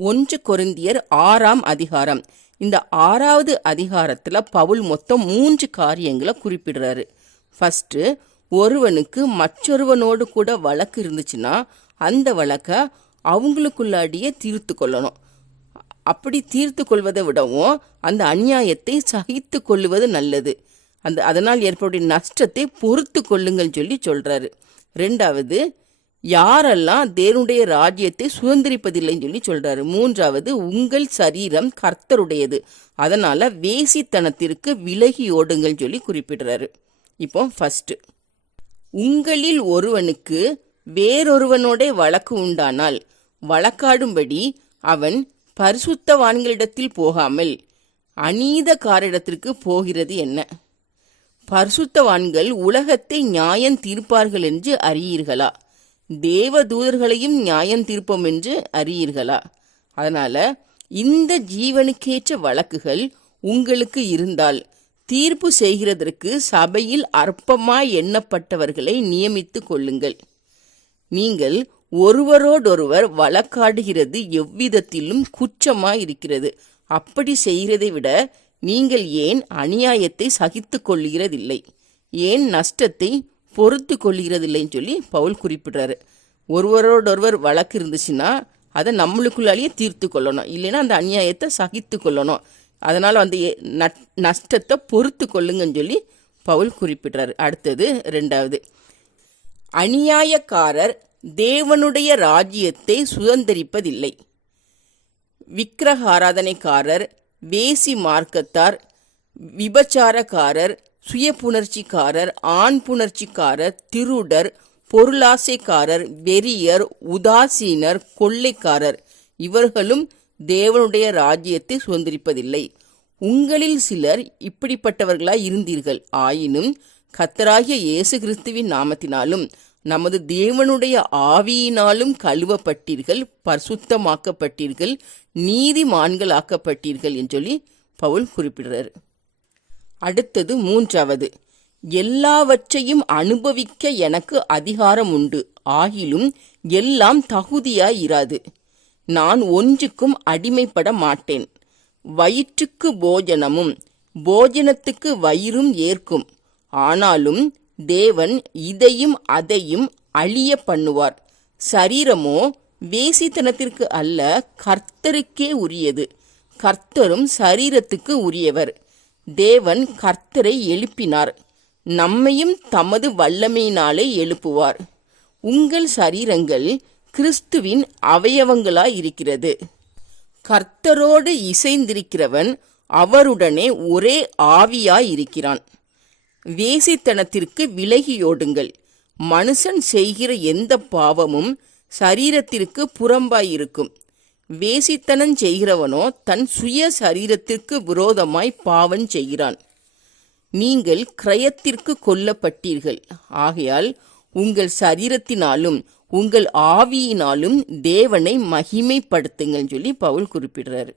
ஒன்று கொருந்தியர் ஆறாம் அதிகாரம். இந்த ஆறாவது அதிகாரத்தில் பவுல் மொத்தம் மூன்று காரியங்களை குறிப்பிடுறாரு. ஃபஸ்ட்டு ஒருவனுக்கு மற்றொருவனோடு கூட வழக்கு இருந்துச்சுன்னா அந்த வழக்கை அவங்களுக்குள்ளாடியே தீர்த்து கொள்ளணும். அப்படி தீர்த்து கொள்வதை விடவும் அந்த அநியாயத்தை சகித்து கொள்ளுவது நல்லது. அந்த அதனால் ஏற்படும் நஷ்டத்தை பொறுத்து கொள்ளுங்கள் சொல்லி சொல்கிறாரு ரெண்டாவது யாரெல்லாம் தேவனுடைய ராஜ்யத்தை சுதந்திரிப்பதில்லைன்னு சொல்லி சொல்றாரு. மூன்றாவது உங்கள் சரீரம் கர்த்தருடையது. அதனால வேசித்தனத்திற்கு விலகி ஓடுங்கள் சொல்லி குறிப்பிடுறாரு. இப்போ ஃபர்ஸ்ட் உங்களில் ஒருவனுக்கு வேறொருவனோட வழக்கு உண்டானால் வழக்காடும்படி அவன் பரிசுத்தவான்களிடத்தில் போகாமல் அநீதக்காரிடத்திற்கு போகிறது என்ன? பரிசுத்தவான்கள் உலகத்தை நியாயம் தீர்ப்பார்கள் என்று அறியீர்களா? தேவ தூதர்களையும் நியாயம் தீர்ப்போம் என்று அறியீர்களா? அதனால இந்த ஜீவனுக்கேற்ற வழக்குகள் உங்களுக்கு இருந்தால் தீர்ப்பு செய்கிறதற்கு சபையில் அற்பமாய் எண்ணப்பட்டவர்களை நியமித்துக் கொள்ளுங்கள். நீங்கள் ஒருவரோடொருவர் வழக்காடுகிறது எவ்விதத்திலும் குற்றமாய் இருக்கிறது. அப்படி செய்கிறதை விட நீங்கள் ஏன் அநியாயத்தை சகித்துக் கொள்கிறதில்லை? ஏன் நஷ்டத்தை பொறுத்து கொள்கிறதில்லைன்னு சொல்லி பவுல் குறிப்பிடுறாரு. ஒருவரோடொருவர் வழக்கு இருந்துச்சுன்னா அதை நம்மளுக்குள்ளாலேயே தீர்த்து கொள்ளணும். இல்லைன்னா அந்த அநியாயத்தை சகித்து கொள்ளணும். அதனால் வந்து நட்- நஷ்டத்தை பொறுத்து கொள்ளுங்கன்னு சொல்லி பவுல் குறிப்பிடுறாரு. அடுத்தது ரெண்டாவது. அநியாயக்காரர் தேவனுடைய ராஜ்யத்தை சுதந்தரிப்பதில்லை. விக்கிரகாராதனைக்காரர் வேசி மார்க்கத்தார் விபச்சாரக்காரர் சுய புணர்ச்சிக்காரர் ஆண் புணர்ச்சிக்காரர் திருடர் பொருளாசைக்காரர் வெறியர் உதாசீனர் கொள்ளைக்காரர். இவர்களும் தேவனுடைய ராஜ்யத்தை சுதந்திரிப்பதில்லை. உங்களில் சிலர் இப்படிப்பட்டவர்களாய் இருந்தீர்கள். ஆயினும் கத்தராகிய இயேசு கிறிஸ்துவின் நாமத்தினாலும் நமது தேவனுடைய ஆவியினாலும் கழுவப்பட்டீர்கள் பரிசுத்தமாக்கப்பட்டீர்கள் நீதிமான்களாக்கப்பட்டீர்கள் என்று சொல்லி பவுல் குறிப்பிடுறார். அடுத்தது மூன்றாவது. எல்லாவற்றையும் அனுபவிக்க எனக்கு அதிகாரம் உண்டு ஆகிலும் எல்லாம் தகுதியாய் இராது நான் ஒன்றுக்கும் அடிமைப்பட மாட்டேன். வயிற்றுக்கு போஜனமும் போஜனத்துக்கு வயிறும் ஏற்கும். ஆனாலும் தேவன் இதையும் அதையும் அழிய பண்ணுவார். சரீரமோ வேசித்தனத்திற்கு அல்ல கர்த்தருக்கே உரியது. கர்த்தரும் சரீரத்துக்கு உரியவர். தேவன் கர்த்தரை எழுப்பினார். நம்மையும் தமது வல்லமையினாலே எழுப்புவார். உங்கள் சரீரங்கள் கிறிஸ்துவின் அவயவங்களாய் இருக்கிறது கர்த்தரோடு இசைந்திருக்கிறவன் அவருடனே ஒரே ஆவியாய் இருக்கிறான் வேசித்தனத்திற்கு விலகியோடுங்கள் மனுஷன் செய்கிற எந்த பாவமும் சரீரத்திற்கு புறம்பாயிருக்கும். வேசித்தனம் செய்கிறவனோ தன் சுய சரீரத்திற்கு விரோதமாய் பாவம் செய்கிறான். நீங்கள் கிரயத்திற்கு கொல்லப்பட்டீர்கள். ஆகையால் உங்கள் சரீரத்தினாலும் உங்கள் ஆவியினாலும் தேவனை மகிமைப்படுத்துங்கள் சொல்லி பவுல் குறிப்பிடுறாரு.